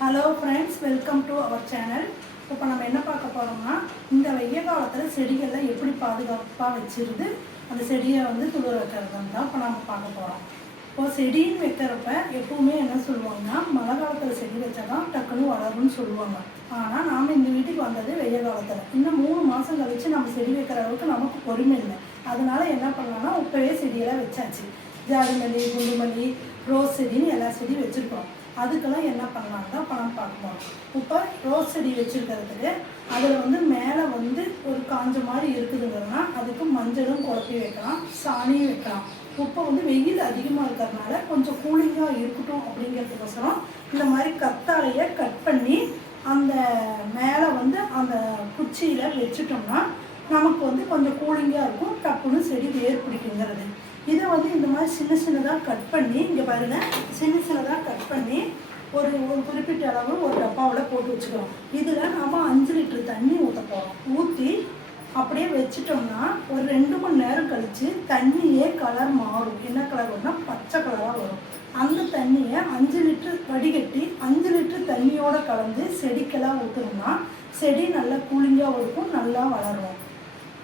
Hello friends, welcome to our channel. இப்போ நம்ம என்ன பார்க்க போகிறோம்னா, இந்த வெய்ய காலத்தில் செடிகளில் எப்படி பாதுகாப்பாக வச்சுருந்து அந்த செடியை துளிர வைக்கிறதுன்னு தான் இப்போ நம்ம பார்க்க போகிறோம். இப்போ செடின்னு வைக்கிறப்ப எப்பவுமே என்ன சொல்லுவாங்கன்னா, மழை காலத்தில் செடி வச்சா தான் டக்குன்னு வளரும்னு சொல்லுவாங்க. ஆனால் நாம் இந்த வீட்டுக்கு வந்தது வெய்ய காலத்தில். இன்னும் 3 மாதம் கழித்து நம்ம செடி வைக்கிற அளவுக்கு நமக்கு பொறுமை இல்லை. அதனால என்ன பண்ணலாம்னா, இப்போவே செடியெல்லாம் வச்சாச்சு. ஜாதி மல்லி, குண்டு மல்லி, ரோஸ் செடின்னு எல்லா செடியும் வச்சுருக்கோம். அதுக்கெல்லாம் என்ன பண்ணலாம் தான் பணம் பார்க்கணும். இப்போ ரோஸ் செடி வச்சுருக்கிறதுக்கு அதில் மேலே ஒரு காஞ்ச மாதிரி இருக்குதுங்கன்னா அதுக்கு மஞ்சளும் குழப்பி வைக்கலாம், சாணியும் வைக்கலாம். இப்போ வெயில் அதிகமாக இருக்கிறதுனால கொஞ்சம் கூலிங்காக இருக்கட்டும் அப்படிங்கிறதுக்கோசரம் இந்த மாதிரி கத்தாழையை கட் பண்ணி அந்த மேலே அந்த குச்சியில் வச்சுட்டோம்னா நமக்கு கொஞ்சம் கூலிங்காக இருக்கும், டப்புன்னு செடி வேர் பிடிக்குங்கிறது. இதை இந்த மாதிரி சின்ன சின்னதாக கட் பண்ணி, இங்கே பாருங்கள், சின்னதாக கட் பண்ணி ஒரு குறிப்பிட்ட அளவு ஒரு டப்பாவில் போட்டு வச்சுக்கிறோம். இதில் நாம் 5 லிட்டர் தண்ணி ஊற்ற போகிறோம். ஊற்றி அப்படியே வச்சிட்டோம்னா ஒரு 2 மணி நேரம் கழித்து தண்ணியே கலர் மாறும். என்ன கலர் வரும்னா பச்சை கலராக வரும். அந்த தண்ணியை 5 லிட்டர் வடிகட்டி 5 லிட்டர் தண்ணியோடு கலந்து செடிக்கெல்லாம் ஊற்றணும்னா செடி நல்லா கூலிங்காக இருக்கும், நல்லா வளரும்.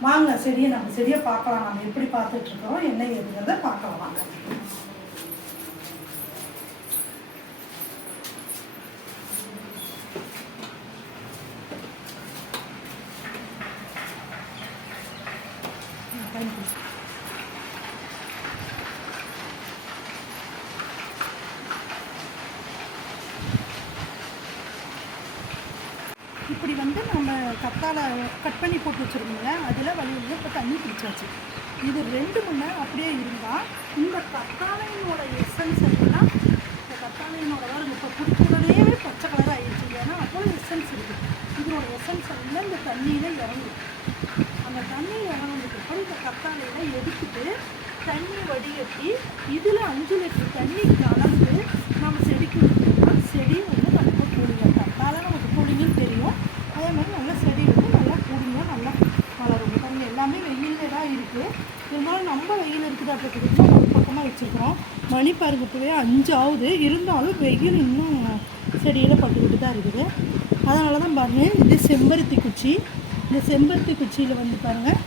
வாங்க நம்ம செடியை பார்க்கலாம். நம்ம எப்படி பார்த்துட்ருக்கோம், என்ன ஏதுங்கிறத பார்க்கலாம் வாங்க. இப்படி நம்ம கத்தாழை கட் பண்ணி போட்டு வச்சுருக்கோங்க. அதில் வழியில் இப்போ தண்ணி பிடிச்சாச்சு. இது 2 மணி நேரம் அப்படியே இருந்தால் இந்த கத்தாழையினோட எசன்ஸ் எல்லாம், இந்த கத்தாழையினோட இப்போ குடிக்கிறதே பச்சை கலராக ஆகிடுச்சு. ஏன்னா அவ்வளோ எசன்ஸ் இருக்குது. இதோட எசன்ஸ் எல்லாம் இந்த தண்ணியில் இறங்கும். அந்த தண்ணி இறங்கினதுக்கப்புறம் இந்த கத்தாழையில் எடுத்துட்டு தண்ணி வடிகட்டி இதில் 5 லிட்டர் தண்ணி கலந்து நம்ம செடிக்கு விட்டுட்டோம்னா செடி நல்லா கூலிங்க. கத்தாழை நமக்கு கூலிங்கன்னு தெரியும். அதே மாதிரி நல்லா செடி நல்லா கூலிங்க, நல்லா வளரும். பாருங்கள், எல்லாமே வெயிலில் தான் இருக்குது. இருந்தாலும் நம்ம வெயில் இருக்குது அப்படிங்கிறது ஒரு பக்கமாக வச்சுருக்கிறோம். மணி பாருங்க, இப்போவே 5 ஆகுது. இருந்தாலும் வெயில் இன்னும் செடியில் பட்டுக்கிட்டு தான் இருக்குது. அதனால தான் பாருங்கள், இது செம்பருத்தி குச்சி. இந்த செம்பருத்தி குச்சியில் பாருங்கள்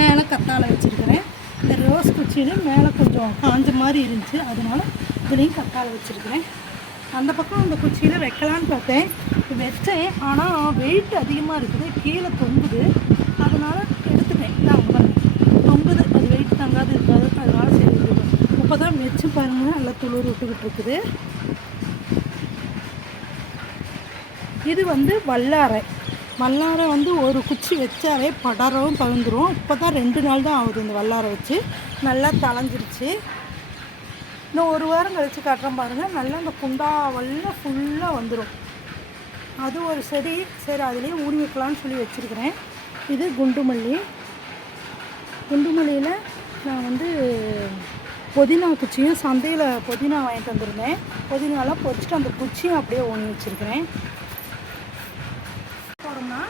மேலே கத்தாழை வச்சுருக்கிறேன். இந்த ரோஸ் குச்சியில் மேலே கொஞ்சம் காஞ்ச மாதிரி இருந்துச்சு, அதனால் இதுலேயும் கத்தாழை வச்சுருக்கிறேன். அந்த பக்கம் அந்த குச்சியில் வைக்கலான்னு பார்த்தேன், வச்சேன். ஆனால் வெயிட் அதிகமாக இருக்குது, கீழே தொங்குது. அதனால் எடுத்துட்டேன். நாங்கள் தொங்குது, அது வெயிட் தங்காது இருக்காது. அதனால் சரி இருக்குது. இப்போ தான் வச்சு பாருங்கள், நல்லா துளிர் விட்டுக்கிட்டு இருக்குது. இது வல்லாரை. வல்லாரை ஒரு குச்சி வச்சாலே படரவும் பழுந்துடும். இப்போ தான் 2 நாள் தான் ஆகுது இந்த வல்லாரை வச்சு. நல்லா தளைஞ்சிருச்சு. இன்னும் 1 வாரம் கழித்து காட்டுறேன் பாருங்கள். நல்லா அந்த குண்டாவெல்லாம் ஃபுல்லாக வந்துடும். அது ஒரு செடி. சரி, அதுலேயே ஊறி வைக்கலான்னு சொல்லி வச்சுருக்கிறேன். இது குண்டுமல்லி. குண்டுமல்லியில் நான் புதினா குச்சியும் சந்தையில் புதினா வாங்கிட்டு வந்திருந்தேன். புதினாலாம் பொறிச்சிட்டு அந்த குச்சியும் அப்படியே ஊனி வச்சுருக்கிறேன். போகிறோம்னா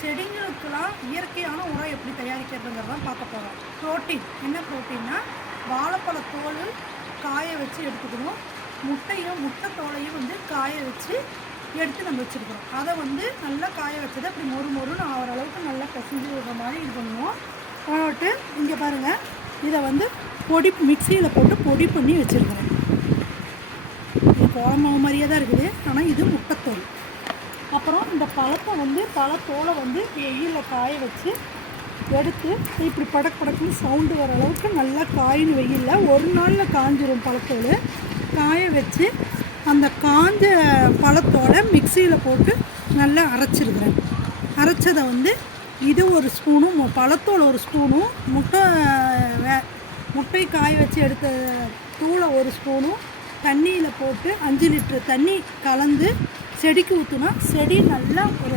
செடிங்களுக்கெல்லாம் இயற்கையான உரம் எப்படி தயாரிக்கிறதுங்கிறதான் பார்க்க போகிறோம். ப்ரோட்டீன் என்ன ப்ரோட்டீன்னா, வாழைப்பழத்தோல் காய வச்சு எடுத்துக்கணும். முட்டை தோலையும் காய வச்சு எடுத்து நம்ம வச்சுருக்கிறோம். அதை நல்லா காய வச்சதை அப்படி மொறுன்னு ஆகிற அளவுக்கு நல்லா பிசைஞ்சு விடுற மாதிரி இது பண்ணுவோம். போட்டு இங்கே பாருங்கள், இதை பொடி மிக்சியில் போட்டு பொடி பண்ணி வச்சுருக்கிறேன். இது கோலமாவு மாதிரியே தான் இருக்குது, ஆனால் இது முட்டைத்தோல். அப்புறம் இந்த பழத்தை பழத்தோலை வெயிலில் காய வச்சு எடுத்து இப்படி படக்குன்னு சவுண்டு வர அளவுக்கு நல்லா காயின் வெயிலில் 1 நாளில் காஞ்சிரும். பழத்தோல் காய வச்சு அந்த காஞ்ச பழத்தோலை மிக்சியில் போட்டு நல்லா அரைச்சிருக்கிறேன். அரைச்சதை இது 1 ஸ்பூனும், பழத்தோல் 1 ஸ்பூனும், முட்டை காய வச்சு எடுத்த தூளை 1 ஸ்பூனும் தண்ணியில் போட்டு 5 லிட்டர் தண்ணி கலந்து செடிக்கு ஊற்றுனா செடி நல்லா ஒரு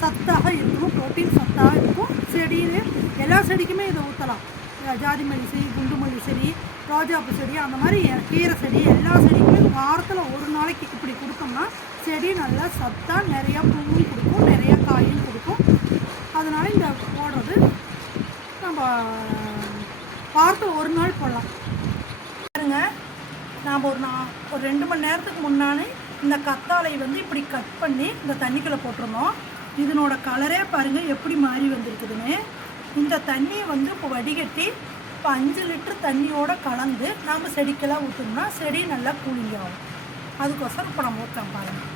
சத்தாக இருக்கும், ப்ரோட்டீன் சத்தாக இருக்கும். செடியில் எல்லா செடிக்குமே இதை ஊற்றலாம். ஜாதி மல்லி செடி, குண்டு மல்லி செடி, ரோஜாப்பு செடி, அந்த மாதிரி கீரை செடி, எல்லா செடிக்குமே வாரத்தில் 1 நாளைக்கு இப்படி கொடுத்தோம்னா செடி நல்லா சத்தாக நிறையா பூவும் கொடுக்கும், நிறையா காயும் கொடுக்கும். அதனால் இந்த போடுறது நம்ம வாரத்தில் 1 நாள் போடலாம். பாருங்க, நாம் ஒரு 2 மணி நேரத்துக்கு முன்னாடி இந்த கத்தாழை வந்து இப்படி கட் பண்ணி இந்த தண்ணிக்குள்ளே போட்டுருந்தோம். இதனோட கலரே பாருங்கள் எப்படி மாறி வந்திருக்குதுன்னு. இந்த தண்ணியை வந்து இப்போ வடிகட்டி இப்போ 5 லிட்டர் தண்ணியோடு கலந்து நாம் செடிக்கெல்லாம் ஊற்றோம்னா செடி நல்லா கூலிங் ஆகும். அதுக்கோசரம் இப்போ நம்ம ஊற்றோம் பாருங்கள்.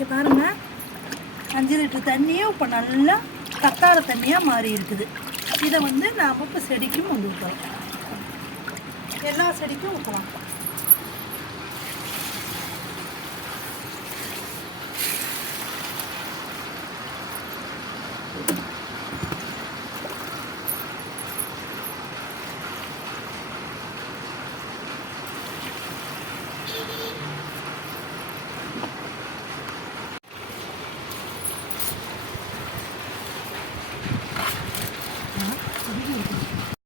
இங்கே பாருங்கள், 5 லிட்டர் தண்ணியும் இப்போ நல்லா கத்தாழை தண்ணியாக மாறி இருக்குது. இதை வந்து நாம் இப்போ செடிக்கும் வந்து ஊற்றலாம். எல்லா செடிக்கும் ஊற்றலாம்.